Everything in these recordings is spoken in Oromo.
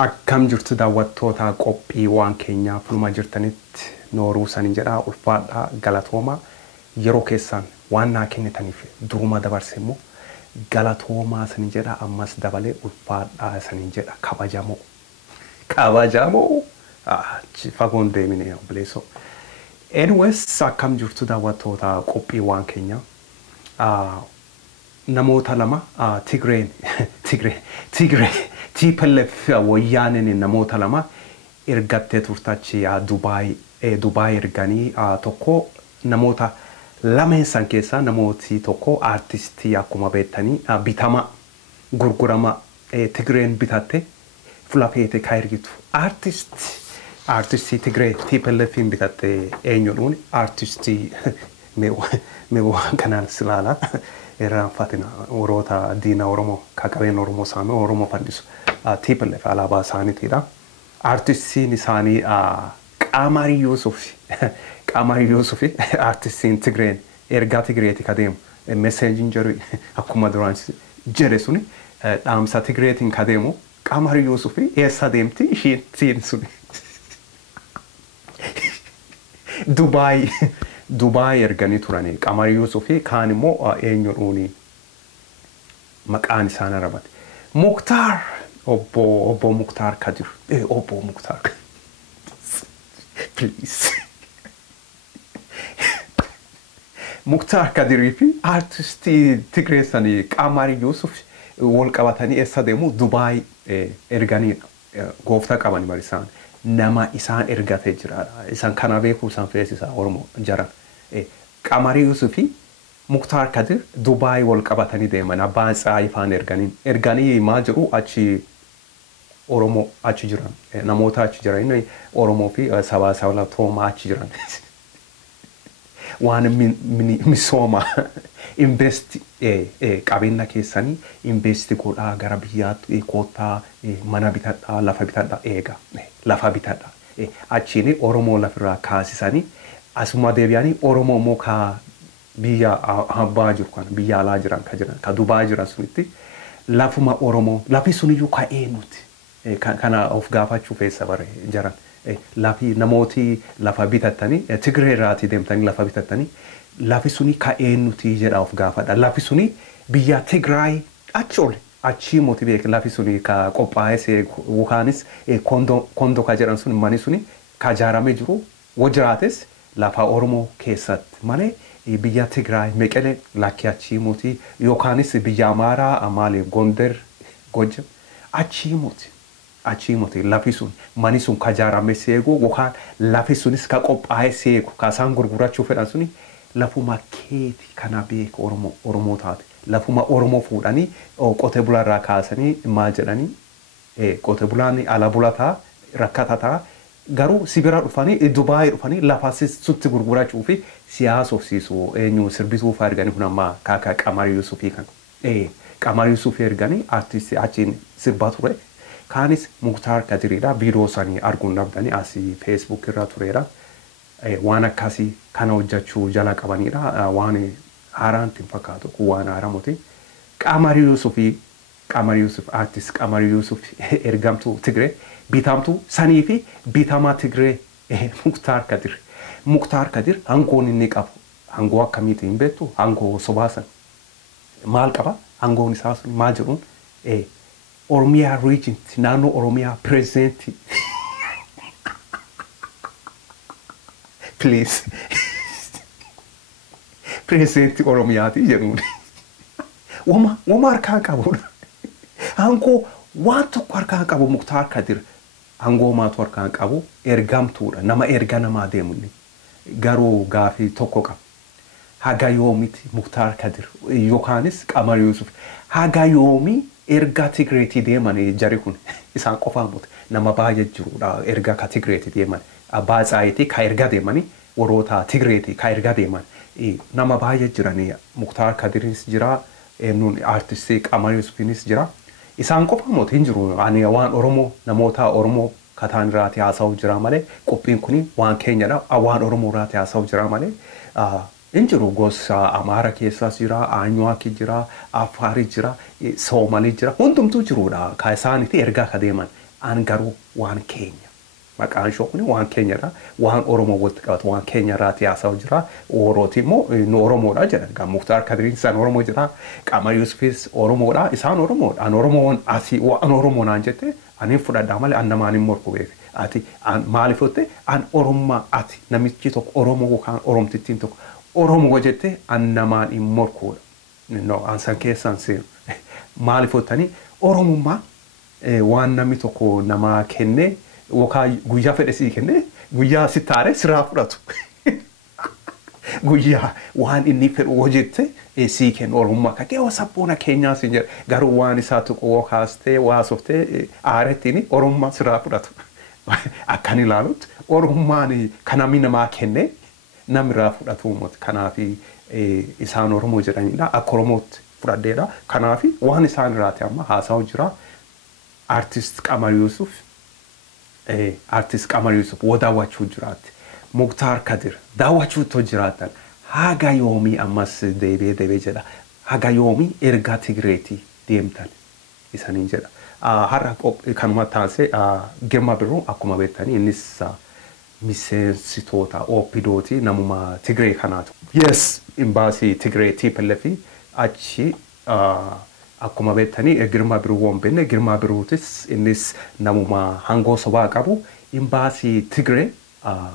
Akkam jirtu daawwattoota qophii waan keenyaa fuluma jirtanitti nooruu sanin jedhaa ulfaadhaa galatooma yeroo keessan waan naa kennitaniif duruma dabarse immoo galatoomaa sanin jedhaa ammas dabalee ulfaadhaa sanin jedha kabajamoo fagoon deemine obboleessoo. Anyways akkam jirtu daawwattoota qophii waan keenyaa namoota lama Tigray TPLF wayyaaneen namoota lama ergattee turtachi Dubai erganii tokko namoota lama san keessaa namooti tokko artistii akkuma beektanii bitama gurgurama Tigreen bitatte fulafeete ka ergitu artistii Tigray TPLFin bitatte eenyuun artistii meewwan kanaan silaala eraan fatina warota diina Oromoo kakabeen Oromoo saame Oromoo fannisu TPLF alaabaa isaaniitidha. Artistiin isaanii Qamari Yusuf artistiin Tigreen ergaa Tigreeti ka deemu messaging jiru akkuma duraan jedhe suni dhaamsa Tigreetiin ka deemu Qamari Yusuf eessa deemti ishiin suni Dubai erganii turanii Qamari Yusuf kaan immoo eenyuudhuuni maqaan isaan arabate Mukhtar Obbo Mukhtar Kadir Obbo Mukhtar please Mukhtar Kadir fi artistii Tigree sanii Qamari Yusuf wal qabatanii eessa deemu Dubai erganii gooftaa qaban marisaan nama isaan ergatee jiraadha isaan kana beekuu isaan feesisaa Oromoo jaran Qamari Yusuf Mukhtar Kadir Dubai wal qabatanii deeman abbaan saayifaan erganii maal jedhu achi Oromoo achi jiran namoota achi jiran Oromoo fi sabaa tooma achi jiran waan misooma invest qabeenya keessanii invest godhaa gara biyyaatti koottaa mana bitadhaa lafa bitadhaa eega lafa bitadhaa achiin Oromoo lafirraa kaasisanii asuma deebi'anii Oromoo immoo ka biyya abbaa jiru kana biyya alaa jiran ka Dubai jiran sunitti lafuma Oromoo lafi suniyyuu ka eenyuti kana of gaafachuu feessa bare jaran lafi namooti lafa bitattanii Tigree irraati deemtanii lafa bitattanii lafi suni ka eenyuti jedha of gaafadha lafi suni biyya Tigraay achi mooti beek lafi suni ka qophaa'ee yookanis kondo ka jedhan suni mani suni ka ijaarame jiru wajiraates lafa Oromoo keessatti malee biyya Tigraay meqelee lakki achi mooti yookaanis biyya Amaaraa maali Gonder Gojjam achi mooti lafi sun mani sun ka ijaarame seegu yookaan lafi sunis ka qophaa'ee seegu ka isaan gurgurachuu fedhan suni lafuma keeti kana beek Oromoo taate lafuma Oromoo fuudhanii qote bulaarraa kaasanii maal jedhanii qote bulaan ala bulataa rakkatataa garuu sibira dhufanii Dubai dhufanii lafa sutti gurgurachuu fi siyaasa ofsiisuu eenyu sirbisuuf erganii kun amma kaaka Qamari Yusuf kan Qamari Yusuf erganii artistii achiin sirbaa ture kaanis Mukhtar Kadiridha viidiyoo sanii arguun dhabdanii asii Facebook irra tureera waan akkasii kana hojjechuu jala qabanidha waan haaraan tin fakkaatu waan haaramuti Qamari Yusuf artist Qamari Yusuf ergamtuu Tigree bitamtuu sanii fi bitama Tigree Mukhtar Kadir hangoon inni qabu hangoo akkamiitiin beektu hangoo sobaasan maal qaba hangoon isaa sun maal jedhuun Oromia region naannoo Oromia president please president Oromiyaati jedhuun wama harkaan qabuudha hangoo waan tokko harkaan qabu Mukhtar Kadir hangoo maatu harkaan qabu ergamtuudha nama erga namaa deemunni garuu gaafii tokko qaba haga yoomiti Mukhtar Kadir yookaanis Qamari Yusuf haga yoomii erga Tigreetii deemanii jari kun isaan qofaa muti nama baay'ee jiruudha erga ka Tigreetii deeman abbaa saayitii ka erga deemanii warroota Tigreetii ka erga deeman nama baay'ee jiranii Mukhtar Kadiris jira artistii Qamari Yusufinis jira isaan qofaa muti hin jiru ani waan Oromoo namoota Oromoo kataan irraati haasa'u jira malee qophiin kuni waan keenyadha waan Oromoo irraati haasa'u jira malee Injiru gosa Amara keessas jira, Anyuwaaki jira, Affaari jira, Soomali jira. Hundumtuu jiruudha. Ka isaanitti ergaa ka deeman. an garuu waan keenya. Maqaan ishoo kun waan keenyarraa waan Oromoo walitti qabatu waan keenyarraati haasa'u jira. Orooti immoo nu Oromoodha jedhan. Muktaar Kadiriin isaan Oromoo jira. Qamar Yusufis Oromoodha isaan Oromoodha. An Oromoon asii waan Oromoo naan jette ani fudhadhaa malee an namaan hin morku beeku. Ati maaliif jettee an Orommaa ati namichi tokko Oromoo yookaan Oromtittiin tokko Oromoo jettee an namaan hin morkuudha. No an san keessaan seenu. Maaliif jettanii Oromummaa waan namni tokko namaa kennee Woka guyyaa fedhe sii kenne guyyaa sitaare siraa fudhatu. Guyyaa waan inni fedhu hojjette sii kennu Oromummaa kakee sabboona keenyaa siin jedha. Garuu waan isaa tuqu wokaastee waasoftee aarettiin Oromummaa siraa fudhatu. Akkan ilaalutti Oromummaan kan namni namaa kenne namni irraa fudhatu uummata. Kanaaf isaan Oromoo jedhanidha. Akka Oromootti fudhadheedha. Kanaaf waan isaan irraati amma haasa'u jira. Artist Qamar Yusuf. Artist Qamar Yusuf daawwachuu jiraatti. Muktaar Kadir daawwachuu to jiraatan haga yoomii ammas deebee jedha. Haga yoomii ergaa Tigreetii deemtan isaniin jedha. Har'a kanuma taasise Girma Birruu akkuma beektanii innis miseensitoota OPDOoti namuma Tigree kanaatu. Yes, imbaasii Tigree TPLF achi akkuma beektanii Girma Birruu waan beekne Girma Birruutis innis namuma hangoo sobaa qabu imbaasii Tigree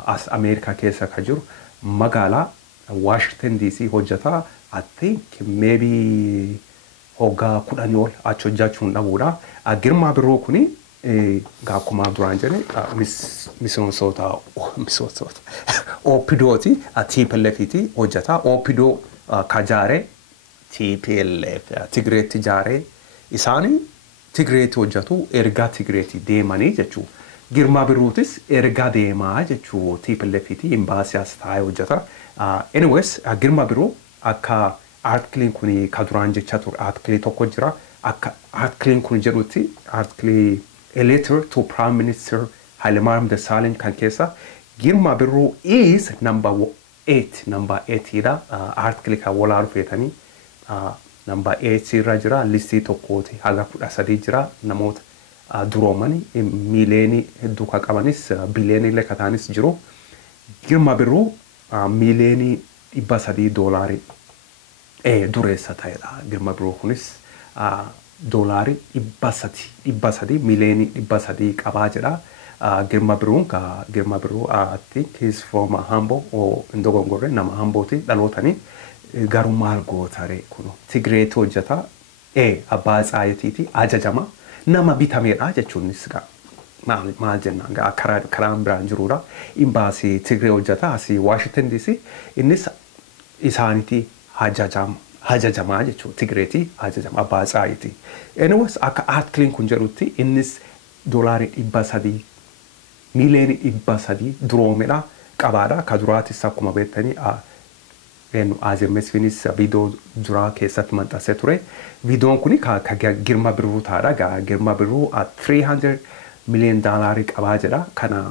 as Ameerikaa keessa ka jiru magaalaa Washington DC hojjeta. I think maybe hoggaa 10 ol achi hojjechuun dhabuudha. Girma Birruu kuni akkuma duraan jedhe miseensota OPDOoti TPLFiti hojjeta. OPDO kajaare TPLF Tigreetti jaaree isaanii Tigreetti hojjetu ergaa Tigreetti deemanii jechuudha. Girma Birruutis ergaa deemaa jechuudha TPLFiti imbaasii as taa'ee hojjeta. Anyways Girma Birruu akka artikiliin kun ka duraan jecha ture artikilii tokko jira. Akka artikiliin kun jedhutti artikilii A Letter to Prime Minister Hailemariam Desalegn kan keessa Girma Birruu is number 8 dha. Artikilii kan walaa dhufeetanii number 8 irra jira listii tokkooti haga 13 jira namoota duroomanii miileenii hedduu ka qabanis bileenii illee kataanis jiru. Girma Birruu miileenii $300 dureessa ta'edha. Girma Birruu kunis $300 miileenii $300 qabaa jedha. Girma Birruu I think he's from Hambo or Ndogongorre nama Hambooti dhalootanii. Garuu maal gootare kuno Tigreetti hojjeta abbaa Tsaayitiiti ajajama nama bitameedha jechuunis maal jennaan karaan biraan jiruudha. Imbaasii Tigree hojjeta asii Washington DC innis isaaniiti hajajamaa jechuudha. Tigreetti hajajama abbaa Tsaayiti. Anyways akka artikiliin kun jedhutti innis $300 miileenii $300 duroomeedha qabaadha. Ka duraatis akkuma beektanii AZMS finis viidiyoo duraa keessatti maxxansee ture. Viidiyoon kun ka Girma Birruu taadha. Girma Birruu $300 million qabaa jedha. Kana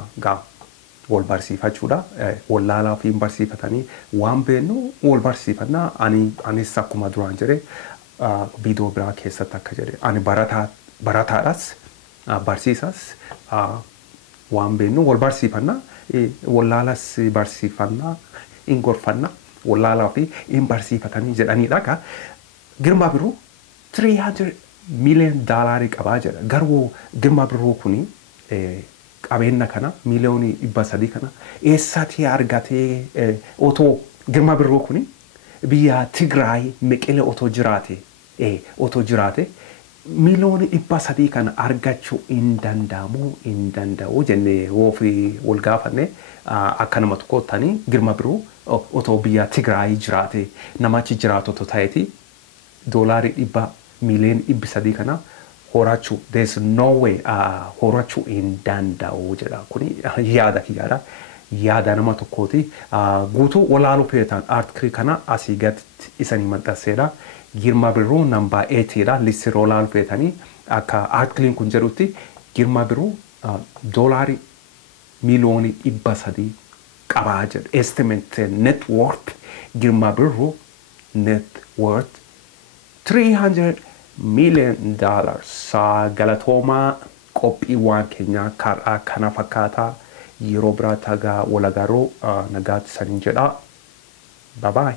wal barsiifachuudha. Wallaalaa fi barsiifatanii waan beeknu wal barsiifannaa. Anis akkuma duraan jedhe viidiyoo biraa keessatti akka jedhe. Ani barataadhas barsiisas waan beeknu wal barsiifannaa. Wallaalas barsiifannaa hin gorfannaa. Wallaalaa fi hin barsiifatanii jedhanidha. Girma Birruu $300 million qabaa jedha. Garuu Girma Birruu kuni qabeenya kana miiliyoonii $300 kana eessatti argatee otoo Girma Birruu kuni biyya Tigraay Meqelee otoo jiraate miiliyoonii $300 kana argachuu hin danda'u jennee wal gaafanne akka nama tokkottanii Girma Birruu otoo biyya Tigraay jiraate namachi jiraatu otoo ta'eeti miiliyoonii $300 kana horachuu there's no way horachuu hin danda'u jedha. Kuni yaada kiyyaadha. Yaada nama tokkooti. Guutuu walaaluu feetan artikilii kana asii gaditti isanii maxxanseedha. Girma Birruu number 8 dha. Listii walaaluu feetanii akka artikiliin kun jedhutti Girma Birruu $300 miiliyoonii $300 qabaa jedha. Estimate net worth Girma Birruu net worth $300 million. Galatoomaa qophiiwwan keenya karaa kana fakkaata yeroo biraa tagaa walagaroo nagaatti sanin jedha. Bye bye.